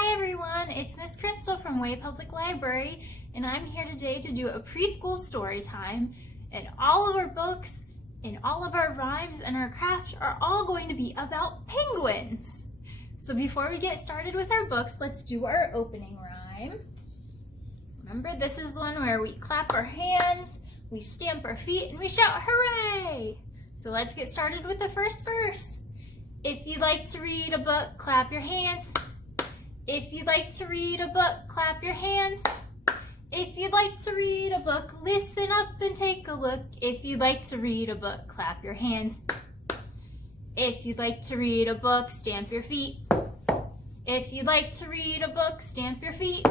Hi everyone, it's Miss Crystal from Way Public Library, and I'm here today to do a preschool story time. And all of our books and all of our rhymes and our crafts are all going to be about penguins. So before we get started with our books, let's do our opening rhyme. Remember, this is the one where we clap our hands, we stamp our feet, and we shout hooray! So let's get started with the first verse. If you'd like to read a book, clap your hands. If you'd like to read a book, clap your hands. If you'd like to read a book, listen up and take a look. If you'd like to read a book, clap your hands. If you'd like to read a book, stamp your feet. If you'd like to read a book, stamp your feet.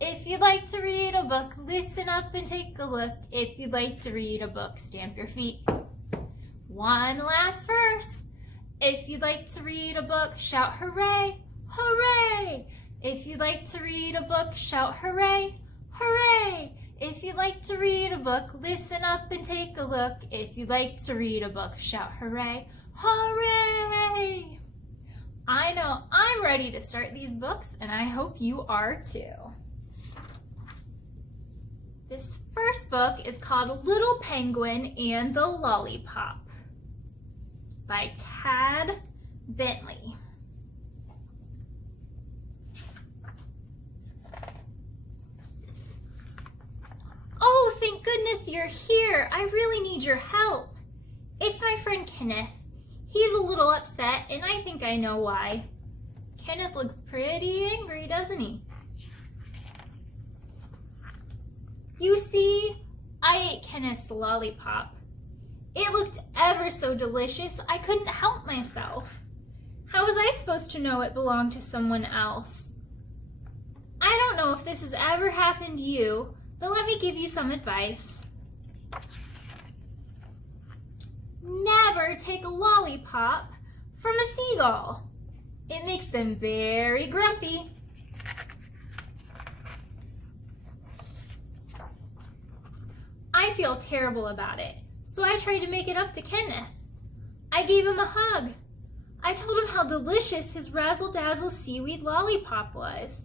If you'd like to read a book, listen up and take a look. If you'd like to read a book, stamp your feet. One last verse. If you'd like to read a book, shout hooray, hooray! If you'd like to read a book, shout hooray, hooray! If you'd like to read a book, listen up and take a look. If you'd like to read a book, shout hooray, hooray! I know I'm ready to start these books, and I hope you are too. This first book is called Little Penguin and the Lollipop by Tad Bentley. Oh, thank goodness you're here. I really need your help. It's my friend Kenneth. He's a little upset, and I think I know why. Kenneth looks pretty angry, doesn't he? You see, I ate Kenneth's lollipop. It looked ever so delicious, I couldn't help myself. How was I supposed to know it belonged to someone else? I don't know if this has ever happened to you, but let me give you some advice. Never take a lollipop from a seagull. It makes them very grumpy. I feel terrible about it, so I tried to make it up to Kenneth. I gave him a hug. I told him how delicious his razzle-dazzle seaweed lollipop was.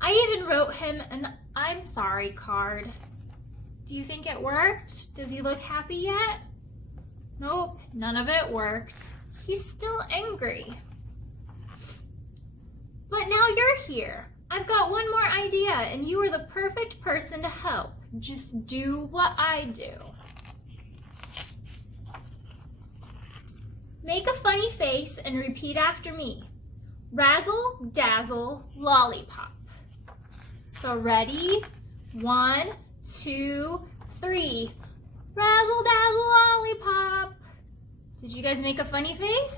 I even wrote him an I'm sorry card. Do you think it worked? Does he look happy yet? Nope, none of it worked. He's still angry. But now you're here. I've got one more idea, and you are the perfect person to help. Just do what I do. Make a funny face and repeat after me. Razzle, dazzle, lollipop. So ready? 1, 2, 3. Razzle, dazzle, lollipop. Did you guys make a funny face?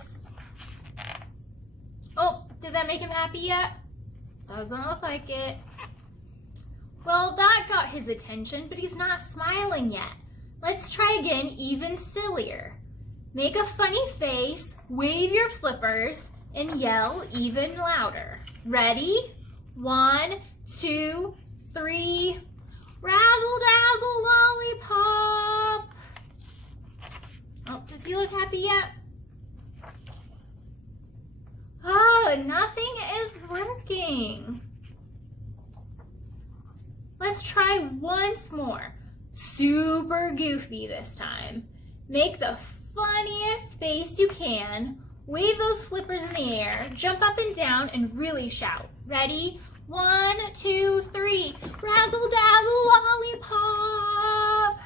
Oh, did that make him happy yet? Doesn't look like it. Well, that got his attention, but he's not smiling yet. Let's try again, even sillier. Make a funny face, wave your flippers, and yell even louder. Ready? 1, 2, 3. Razzle dazzle lollipop. Oh, does he look happy yet? Oh, nothing is working. Let's try once more. Super goofy this time. Make the funniest face you can. Wave those flippers in the air. Jump up and down and really shout. Ready? 1, 2, 3. Razzle dazzle lollipop.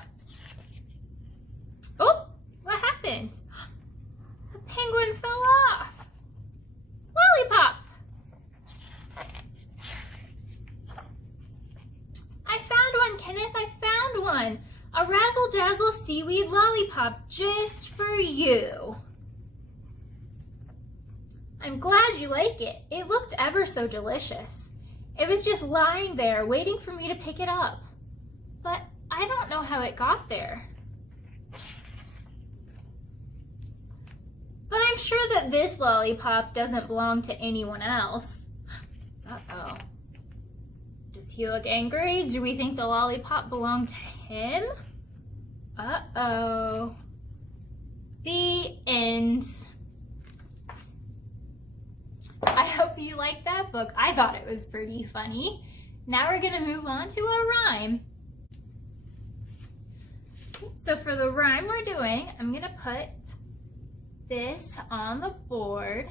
Oh, what happened? The penguin fell off. Lollipop. I found one, Kenneth. I found one. A razzle dazzle seaweed lollipop just for you. I'm glad you like it. It looked ever so delicious. It was just lying there waiting for me to pick it up. But I don't know how it got there. But I'm sure that this lollipop doesn't belong to anyone else. Uh-oh. Does he look angry? Do we think the lollipop belonged to him? Uh-oh. The end. I hope you liked that book. I thought it was pretty funny. Now we're going to move on to a rhyme. So for the rhyme we're doing, I'm going to put this on the board.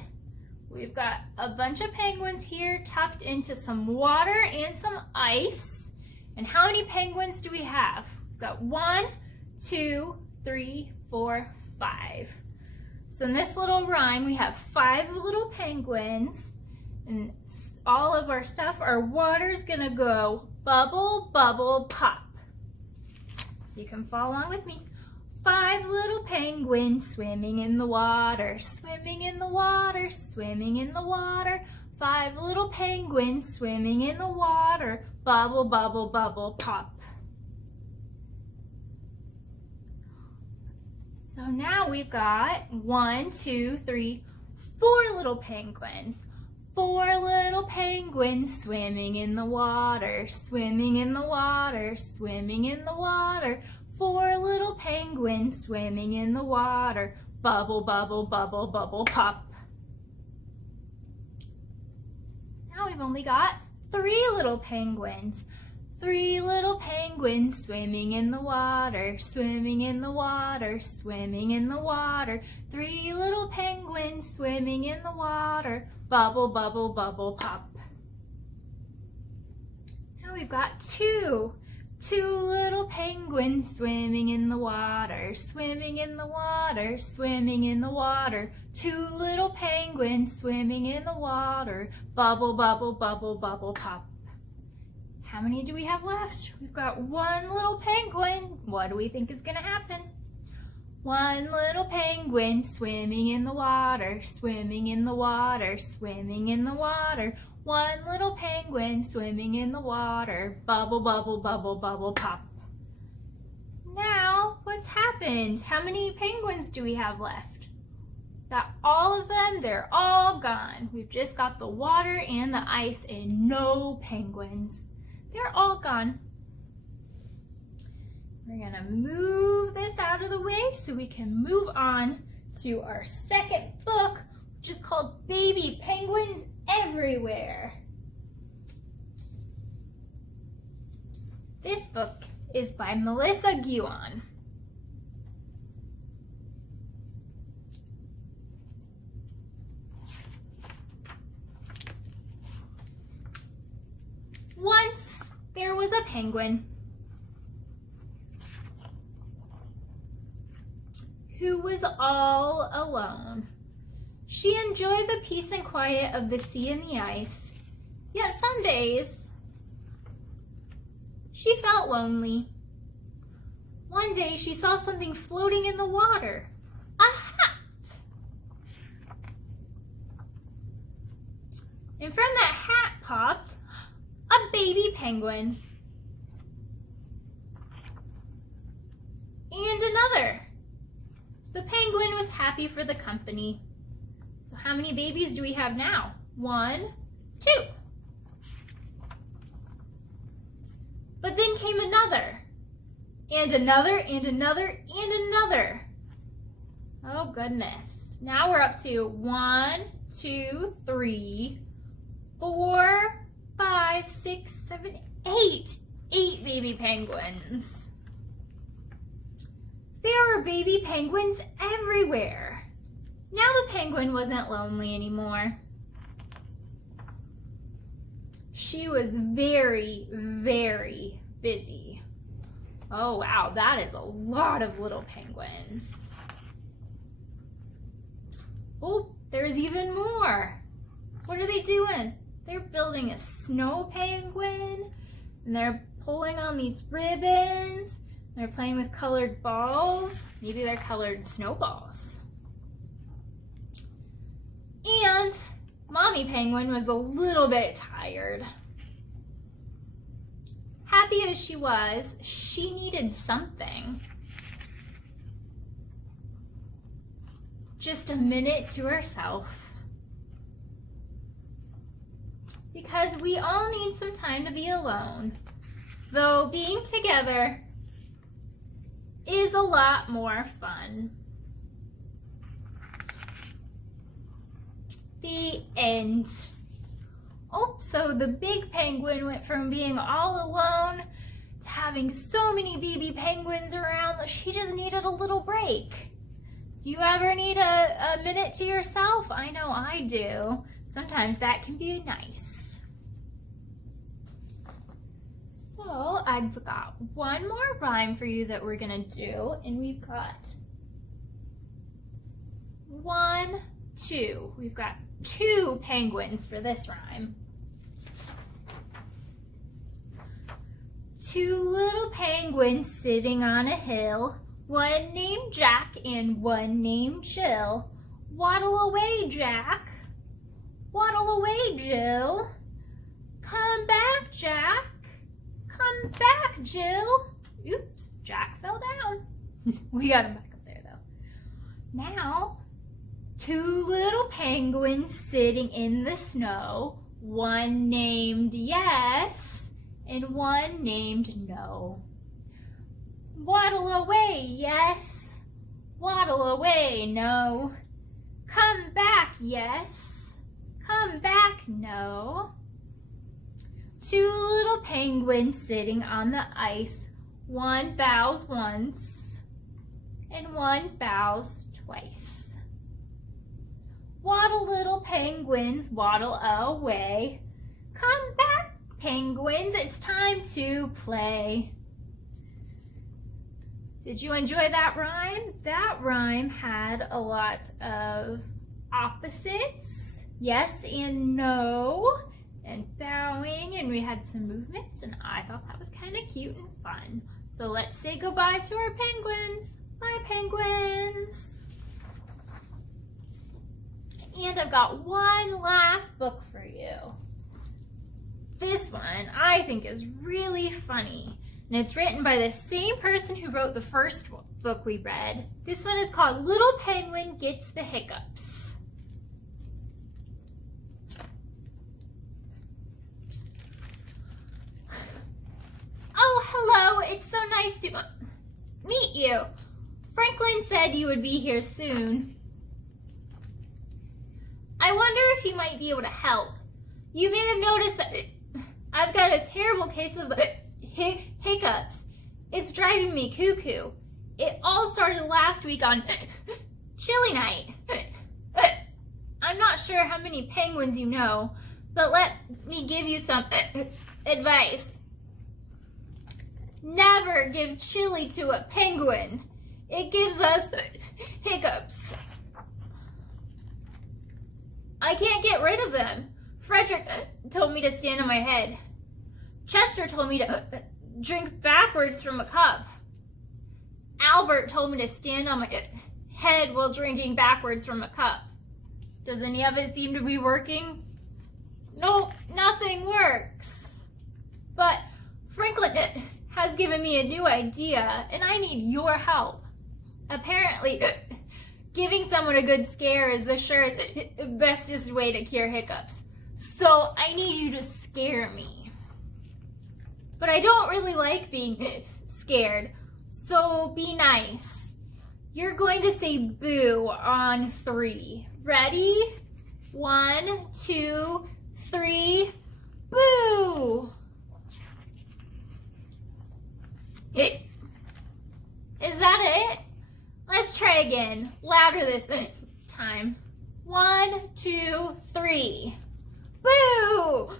We've got a bunch of penguins here tucked into some water and some ice. And how many penguins do we have? We've got 1, 2, 3, 4, 5. So in this little rhyme, we have 5 little penguins, and all of our stuff, our water's gonna go bubble, bubble, pop. So you can follow along with me. 5 little penguins swimming in the water, swimming in the water, swimming in the water. 5 little penguins swimming in the water, bubble, bubble, bubble, pop. So now we've got 1, 2, 3, 4 little penguins. 4 little penguins swimming in the water, swimming in the water, swimming in the water. 4 little penguins swimming in the water, bubble, bubble, bubble, bubble, pop. Now we've only got 3 little penguins. 3 little penguins swimming in the water, swimming in the water, swimming in the water. 3 little penguins swimming in the water, bubble, bubble, bubble, pop. Now we've got 2 little penguins swimming in the water, swimming in the water, swimming in the water. 2 little penguins swimming in the water, bubble, bubble, bubble, bubble, pop. How many do we have left? We've got 1 little penguin. What do we think is going to happen? 1 little penguin swimming in the water, swimming in the water, swimming in the water. 1 little penguin swimming in the water, bubble, bubble, bubble, bubble, pop. Now, what's happened? How many penguins do we have left? Is that all of them? They're all gone. We've just got the water and the ice and no penguins. They're all gone. We're gonna move this out of the way so we can move on to our second book, which is called Baby Penguins Everywhere. This book is by Melissa Guion. Once there was a penguin who was all alone. She enjoyed the peace and quiet of the sea and the ice, yet some days she felt lonely. One day she saw something floating in the water, a hat. And from that hat popped a baby penguin. And another. The penguin was happy for the company. So how many babies do we have now? 1, 2. But then came another, and another, and another, and another. Oh goodness. Now we're up to 1, 2, 3, 4, 5, 6, 7, 8. 8 baby penguins. There were baby penguins everywhere. Now the penguin wasn't lonely anymore. She was very, very busy. Oh wow, that is a lot of little penguins. Oh, there's even more. What are they doing? They're building a snow penguin, and they're pulling on these ribbons. They're playing with colored balls. Maybe they're colored snowballs. And Mommy Penguin was a little bit tired. Happy as she was, she needed something. Just a minute to herself. Because we all need some time to be alone, though being together is a lot more fun. The end. Oh, so the big penguin went from being all alone to having so many baby penguins around that she just needed a little break. Do you ever need a minute to yourself? I know I do. Sometimes that can be nice. So I've got one more rhyme for you that we're gonna do, and we've got 1, 2. We've got 2 penguins for this rhyme. 2 little penguins sitting on a hill, one named Jack and one named Jill. Waddle away, Jack. Waddle away, Jill. Come back, Jack. Come back, Jill. Oops, Jack fell down. We got him back up there, though. Now, 2 little penguins sitting in the snow, one named Yes and one named No. Waddle away, Yes. Waddle away, No. Come back, Yes. Come back, No. 2 little penguins sitting on the ice. One bows once and one bows twice. Waddle, little penguins, waddle away. Come back, penguins, it's time to play. Did you enjoy that rhyme? That rhyme had a lot of opposites, yes and no, and bowing, and we had some movements, and I thought that was kind of cute and fun. So let's say goodbye to our penguins. Bye, penguins. And I've got one last book for you. This one I think is really funny. And it's written by the same person who wrote the first book we read. This one is called Little Penguin Gets the Hiccups. Oh, hello. It's so nice to meet you. Franklin said you would be here soon. I wonder if you might be able to help. You may have noticed that I've got a terrible case of hiccups. It's driving me cuckoo. It all started last week on chili night. I'm not sure how many penguins you know, but let me give you some advice. Never give chili to a penguin. It gives us hiccups. I can't get rid of them. Frederick told me to stand on my head. Chester told me to drink backwards from a cup. Albert told me to stand on my head while drinking backwards from a cup. Does any of it seem to be working? No, nothing works. But Franklin has given me a new idea, and I need your help. Apparently, giving someone a good scare is the bestest way to cure hiccups. So I need you to scare me. But I don't really like being scared, so be nice. You're going to say boo on 3. Ready? 1, 2, 3, boo! Is that it? Let's try again. Louder this time. 1, 2, 3. Boo!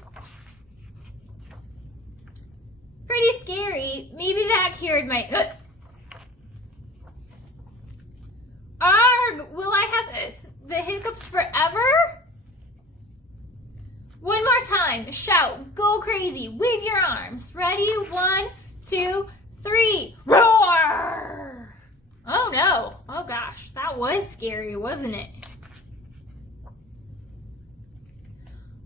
Pretty scary. Maybe that cured my... Arg! Will I have the hiccups forever? One more time. Shout. Go crazy. Wave your arms. Ready? 1, 2, 3. Roar! Oh no. Oh gosh. That was scary, wasn't it?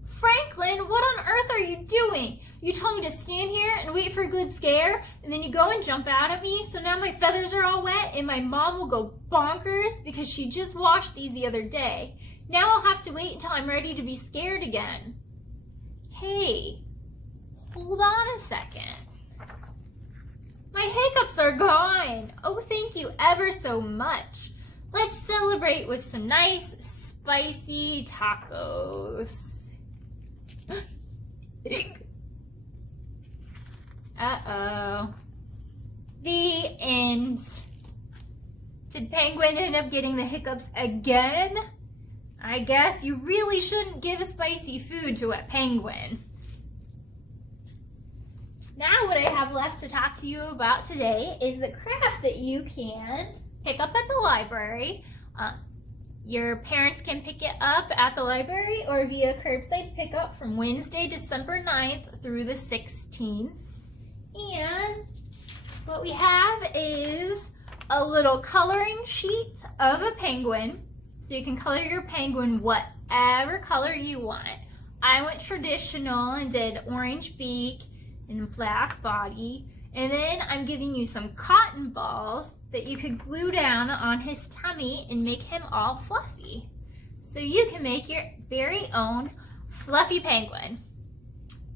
Franklin, what on earth are you doing? You told me to stand here and wait for a good scare, and then you go and jump out at me, so now my feathers are all wet, and my mom will go bonkers because she just washed these the other day. Now I'll have to wait until I'm ready to be scared again. Hey, hold on a second. My hiccups are gone. Oh, thank you ever so much. let's celebrate with some nice spicy tacos. Uh-oh. The end. Did Penguin end up getting the hiccups again? I guess you really shouldn't give spicy food to a penguin. Now what I have left to talk to you about today is the craft that you can pick up at the library. Your parents can pick it up at the library or via curbside pickup from Wednesday, December 9th through the 16th. And what we have is a little coloring sheet of a penguin. So you can color your penguin whatever color you want. I went traditional and did orange beak and black body. And then I'm giving you some cotton balls that you could glue down on his tummy and make him all fluffy. So you can make your very own fluffy penguin.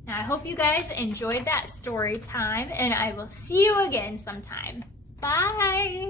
Now I hope you guys enjoyed that story time, and I will see you again sometime. Bye!